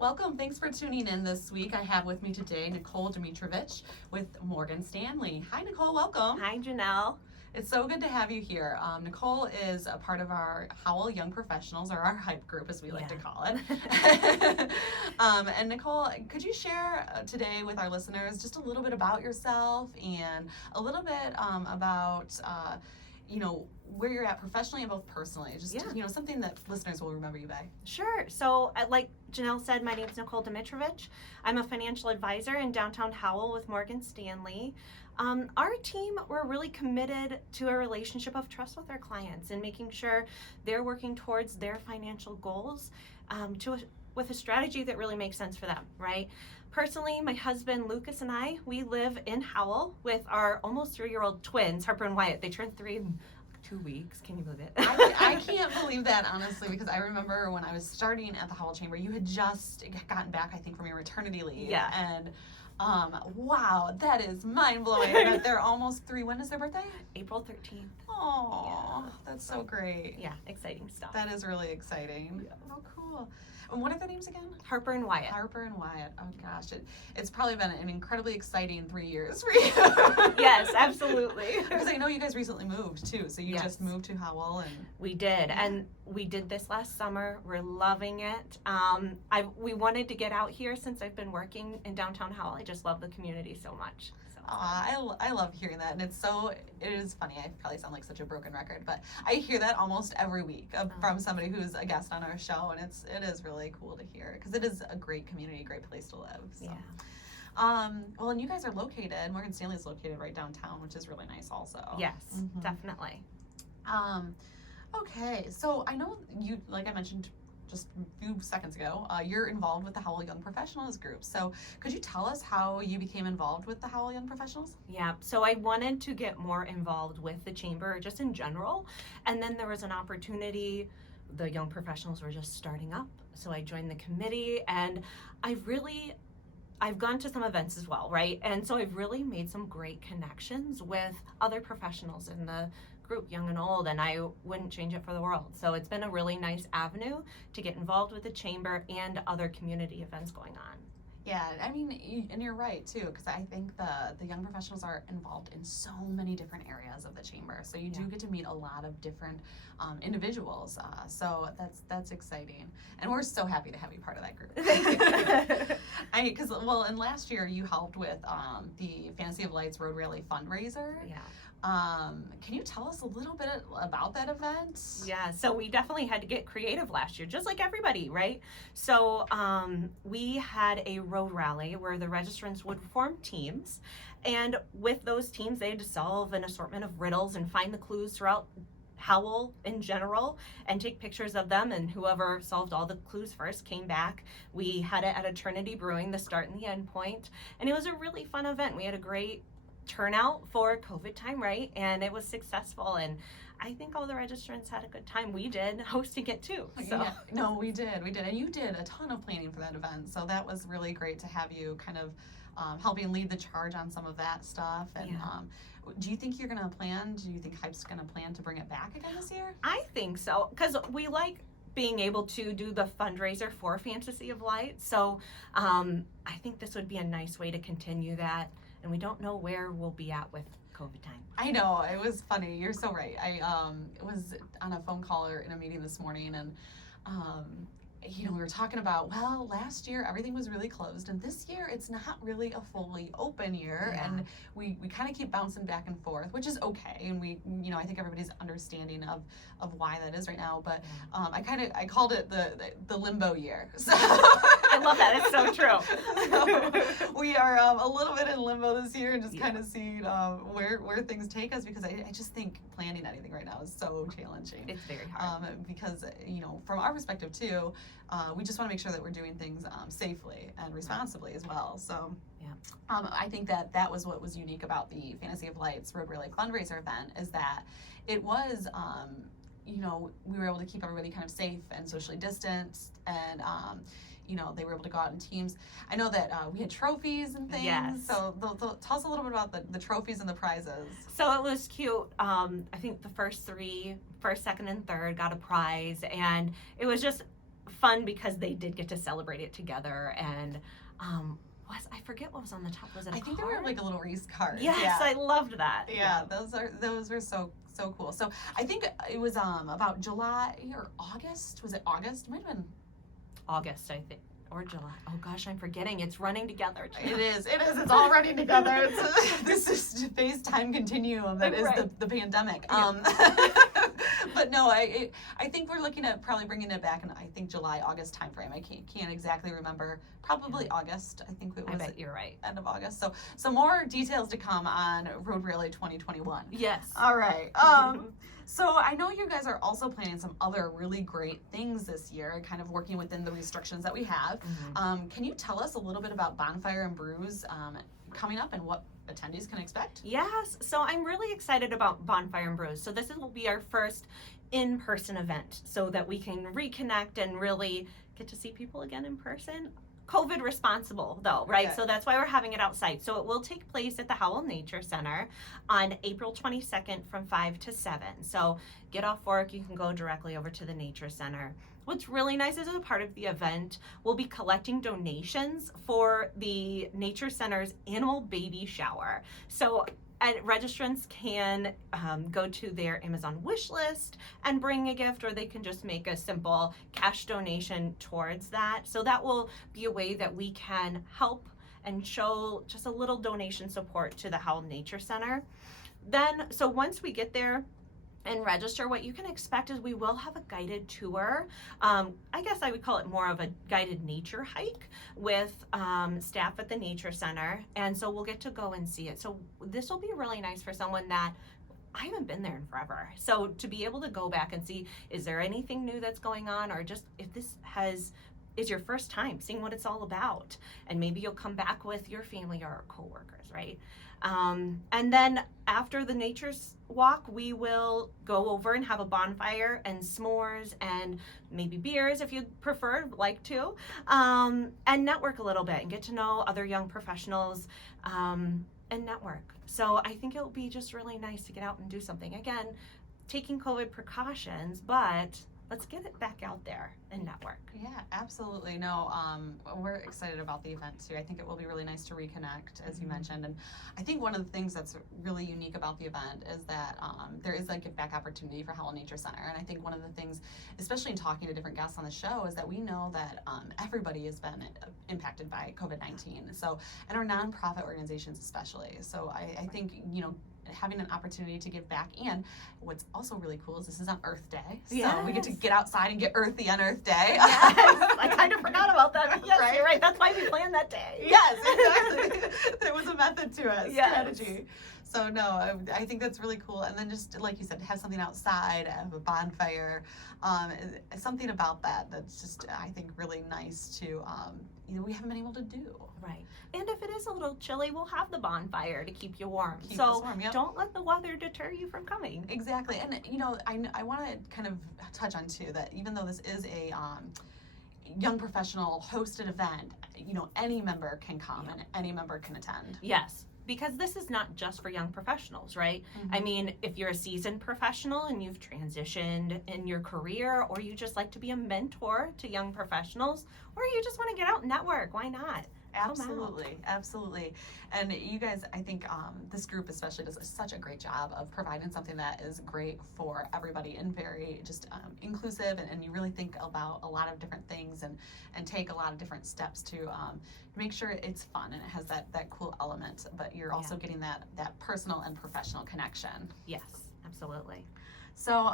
Welcome. Thanks for tuning in this week. I have with me today Nicole Domitrovich with Morgan Stanley. Hi, Nicole. Welcome. Hi, Janelle. It's so good to have you here. Nicole is a part of our Howell Young Professionals, or our hype group, as we like to call it. And Nicole, could you share today with our listeners just a little bit about yourself and a little bit about where you're at professionally and both personally, just something that listeners will remember you by. Sure. So like Janelle said, my name is Nicole Domitrovich. I'm a financial advisor in downtown Howell with Morgan Stanley. Our team, we're really committed to a relationship of trust with our clients and making sure they're working towards their financial goals with a strategy that really makes sense for them, right? Personally, my husband Lucas and I, we live in Howell with our almost 3-year-old twins, Harper and Wyatt. They turned 3 in 2 weeks. Can you believe it? I can't believe that, honestly, because I remember when I was starting at the Howell Chamber, you had just gotten back, I think, from your maternity leave. Yeah. And wow, that is mind-blowing that they're almost 3. When is their birthday? April 13th. Oh, yeah. That's so great. Yeah, exciting stuff. That is really exciting. Yeah. Oh, cool. And what are their names again? Harper and Wyatt. Harper and Wyatt. Oh gosh, it's probably been an incredibly exciting 3 years for you. Yes, absolutely. Because I know you guys recently moved too, so you just moved to Howell and. We did, and we did this last summer. We're loving it. We wanted to get out here since I've been working in downtown Howell. I just love the community so much. I love hearing that, and it is funny. I probably sound like such a broken record, but I hear that almost every week from somebody who's a guest on our show, and it is really cool to hear because it is a great community, great place to live. So. Yeah. Well, and you guys are located. Morgan Stanley is located right downtown, which is really nice, also. Yes, definitely. Okay, so I know you, like I mentioned just a few seconds ago, you're involved with the Howell Young Professionals group. So could you tell us how you became involved with the Howell Young Professionals? Yeah, so I wanted to get more involved with the chamber just in general. And then there was an opportunity. The young professionals were just starting up. So I joined the committee, and I've gone to some events as well, right? And so I've really made some great connections with other professionals in the group, young and old, and I wouldn't change it for the world. So it's been a really nice avenue to get involved with the chamber and other community events going on. Yeah, I mean, and you're right too, because I think the young professionals are involved in so many different areas of the chamber. So you do get to meet a lot of different individuals. So that's exciting, and we're so happy to have you part of that group. And last year you helped with the Fantasy of Lights Road Rally fundraiser. Yeah. Can you tell us a little bit about that event? Yeah, so we definitely had to get creative last year, just like everybody, right? So we had a road rally where the registrants would form teams, and with those teams they had to solve an assortment of riddles and find the clues throughout Howell in general and take pictures of them, and whoever solved all the clues first came back. We had it at Eternity Brewing, the start and the end point, and it was a really fun event. We had a great turnout for COVID time, right? And it was successful, and I think all the registrants had a good time. We did, hosting it too. So. Yeah, no, we did, and you did a ton of planning for that event, so that was really great to have you kind of helping lead the charge on some of that stuff. And do you think you're gonna plan? Do you think Hype's gonna plan to bring it back again this year? I think so, because we like being able to do the fundraiser for Fantasy of Light. So I think this would be a nice way to continue that. And we don't know where we'll be at with COVID time. I know, it was funny. You're so right. I was on a phone call or in a meeting this morning, and we were talking about, well, last year everything was really closed, and this year it's not really a fully open year, and we kind of keep bouncing back and forth, which is okay, and I think everybody's understanding of why that is right now, but I called it the Limbo Year. So I love that. It's so true. So we are a little bit in limbo this year and just kind of seeing where things take us, because I just think planning anything right now is so challenging. It's very hard. Because, from our perspective too, we just want to make sure that we're doing things safely and responsibly as well. So I think that was what was unique about the Fantasy of Lights Road Relay fundraiser event, is that it was, we were able to keep everybody kind of safe and socially distanced, and they were able to go out in teams. I know that we had trophies and things. Yes. So tell us a little bit about the trophies and the prizes. So it was cute. I think the first, second, and third got a prize, and it was just fun because they did get to celebrate it together. And I forget what was on the top. Was it a I think card? there were like little wreath cards. Yes, yeah. I loved that. Yeah, those were so cool. So I think it was about July or August. Was it August? It might have been August, I think. Or July. Oh gosh, I'm forgetting. It's running together. It is. It's all running together. This is FaceTime continuum that is Right. the pandemic. Yeah. But no, I think we're looking at probably bringing it back in, I think, July, August timeframe. I can't exactly remember. Probably August. I think it was I bet you're right. end of August. So more details to come on Road Rally 2021. Yes. All right. So I know you guys are also planning some other really great things this year, kind of working within the restrictions that we have. Can you tell us a little bit about Bon Fire and Brews coming up and what attendees can expect? Yes. So I'm really excited about Bon Fire and Brews. So this will be our first in-person event so that we can reconnect and really get to see people again in person. COVID responsible though, right? Okay. So that's why we're having it outside. So it will take place at the Howell Nature Center on April 22nd from 5 to 7. So get off work, you can go directly over to the Nature Center. What's really nice is as a part of the event, we'll be collecting donations for the Nature Center's annual baby shower. So registrants can go to their Amazon wish list and bring a gift, or they can just make a simple cash donation towards that. So that will be a way that we can help and show just a little donation support to the Howell Nature Center. Then, so once we get there and register, what you can expect is we will have a guided tour. I guess I would call it more of a guided nature hike with staff at the Nature Center. And so we'll get to go and see it. So this will be really nice for someone that I haven't been there in forever. So to be able to go back and see, is there anything new that's going on, or just if this is your first time seeing what it's all about, and maybe you'll come back with your family or coworkers, right? And then after the Nature's Walk, we will go over and have a bonfire and s'mores and maybe beers if you'd prefer, like to, and network a little bit and get to know other young professionals and network. So I think it'll be just really nice to get out and do something. Again, taking COVID precautions, but let's get it back out there and network. Yeah, absolutely. No, we're excited about the event too. I think it will be really nice to reconnect, as you mentioned. And I think one of the things that's really unique about the event is that there is a give back opportunity for Howell Nature Center. And I think one of the things, especially in talking to different guests on the show, is that we know that everybody has been impacted by COVID-19. So, and our nonprofit organizations especially. So I think, you know, having an opportunity to give back. And what's also really cool is this is on Earth Day. So we get to get outside and get earthy on Earth Day. Yes, I kind of forgot about that. Yes, Right? you're right. That's why we planned that day. Yes, exactly. There was a method to it, Yes. strategy. So no, I think that's really cool. And then just like you said, have something outside, have a bonfire, something about that's just, I think, really nice to, you know, we haven't been able to do. Right. And if it is a little chilly, we'll have the bonfire to keep you warm. Keep us warm, yep. Don't let the weather deter you from coming. Exactly. And, you know, I want to kind of touch on, too, that even though this is a young professional hosted event, you know, any member can come and any member can attend. Yes. Because this is not just for young professionals, right? I mean, if you're a seasoned professional and you've transitioned in your career, or you just like to be a mentor to young professionals, or you just want to get out and network, why not? Absolutely, absolutely. And you guys, I think this group especially does such a great job of providing something that is great for everybody and very just inclusive, and you really think about a lot of different things and take a lot of different steps to make sure it's fun and it has that cool element, but you're also getting that personal and professional connection. Yes, absolutely. So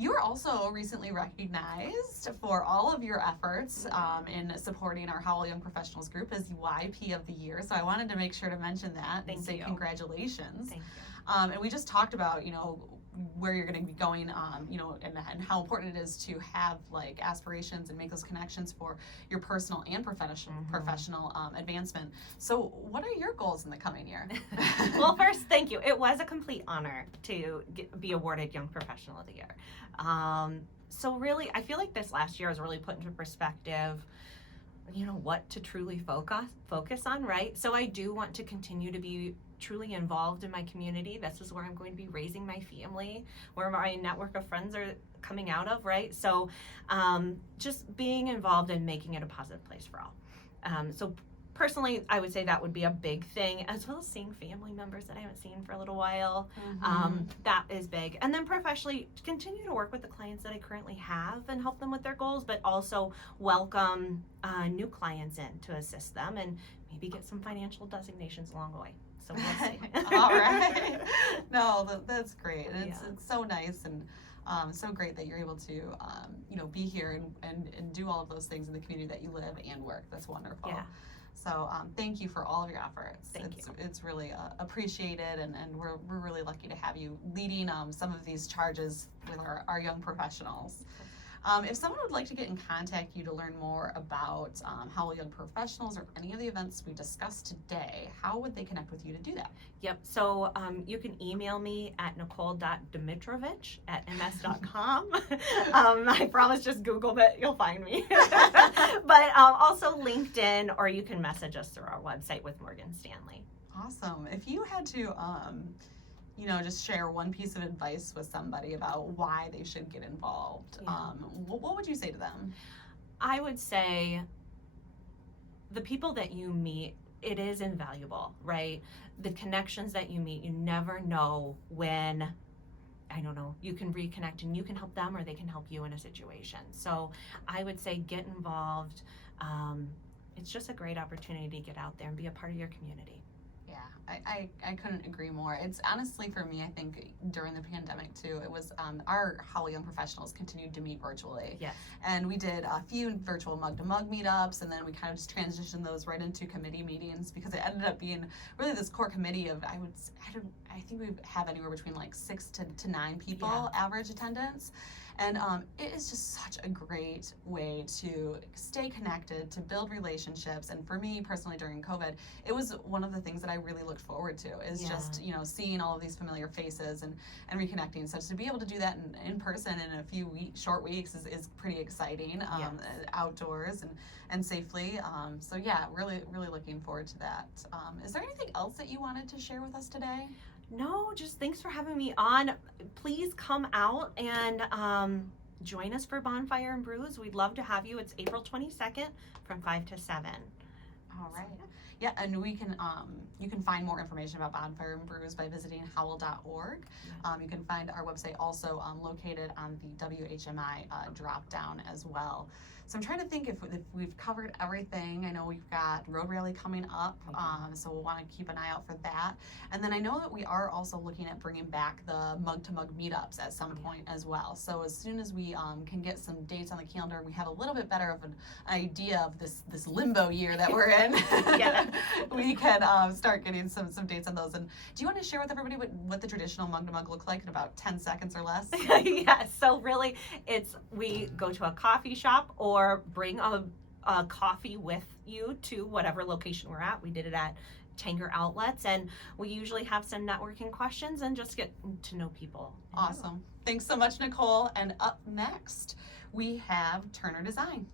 you were also recently recognized for all of your efforts in supporting our Howell Young Professionals group as YP of the Year. So I wanted to make sure to mention that and say congratulations. Thank you. And we just talked about, you know, where you're going to be going, you know, and how important it is to have like aspirations and make those connections for your personal and professional advancement. So what are your goals in the coming year? Well, first, thank you. It was a complete honor to be awarded Young Professional of the Year. So really, I feel like this last year has really put into perspective, you know, what to truly focus on, right? So I do want to continue to be truly involved in my community. This is where I'm going to be raising my family, where my network of friends are coming out of, right? So just being involved and making it a positive place for all. So personally, I would say that would be a big thing, as well as seeing family members that I haven't seen for a little while. That is big. And then professionally, continue to work with the clients that I currently have and help them with their goals, but also welcome new clients in to assist them and maybe get some financial designations along the way. So we'll see. All right. No, that's great. And it's so nice and so great that you're able to, be here and do all of those things in the community that you live and work. That's wonderful. Yeah. So thank you for all of your efforts. Thank you. It's really appreciated, and we're really lucky to have you leading some of these charges with our young professionals. If someone would like to get in contact you to learn more about Howell Young Professionals or any of the events we discussed today, how would they connect with you to do that? Yep. So you can email me at nicole.domitrovich@ms.com. I promise, just Google it. You'll find me. But also LinkedIn, or you can message us through our website with Morgan Stanley. Awesome. If you had to, just share one piece of advice with somebody about why they should get involved, what would you say to them? I would say the people that you meet, it is invaluable, right? The connections that you meet, you never know when, you can reconnect and you can help them or they can help you in a situation. So I would say get involved. It's just a great opportunity to get out there and be a part of your community. Yeah, I couldn't agree more. It's honestly, for me, I think during the pandemic too, it was our Howell Young Professionals continued to meet virtually. Yes. And we did a few virtual mug-to-mug meetups, and then we kind of just transitioned those right into committee meetings, because it ended up being really this core committee of, I think we have anywhere between like 6 to 9 people average attendance. And it is just such a great way to stay connected, to build relationships. And for me personally, during COVID, it was one of the things that I really looked forward to, is just, seeing all of these familiar faces and reconnecting. So to be able to do that in person in a few short weeks is pretty exciting, outdoors and safely. So yeah, really, really looking forward to that. Is there anything else that you wanted to share with us today? No, just thanks for having me on. Please come out and join us for Bon Fire and Brews. We'd love to have you. It's April 22nd from 5 to 7. All right. Yeah, and we can you can find more information about Bon Fire and Brews by visiting howell.org. You can find our website also located on the WHMI drop down as well. So I'm trying to think if we've covered everything. I know we've got Road Rally coming up, so we'll want to keep an eye out for that. And then I know that we are also looking at bringing back the mug-to-mug meetups at some point as well. So as soon as we can get some dates on the calendar, we have a little bit better of an idea of this limbo year that we're in. We can start getting some dates on those. And do you want to share with everybody what the traditional mug-to-mug looks like in about 10 seconds or less? Yes. So really, we go to a coffee shop or bring a coffee with you to whatever location we're at. We did it at Tanger Outlets, and we usually have some networking questions and just get to know people. Awesome. Thanks so much, Nicole. And up next, we have Turner Design.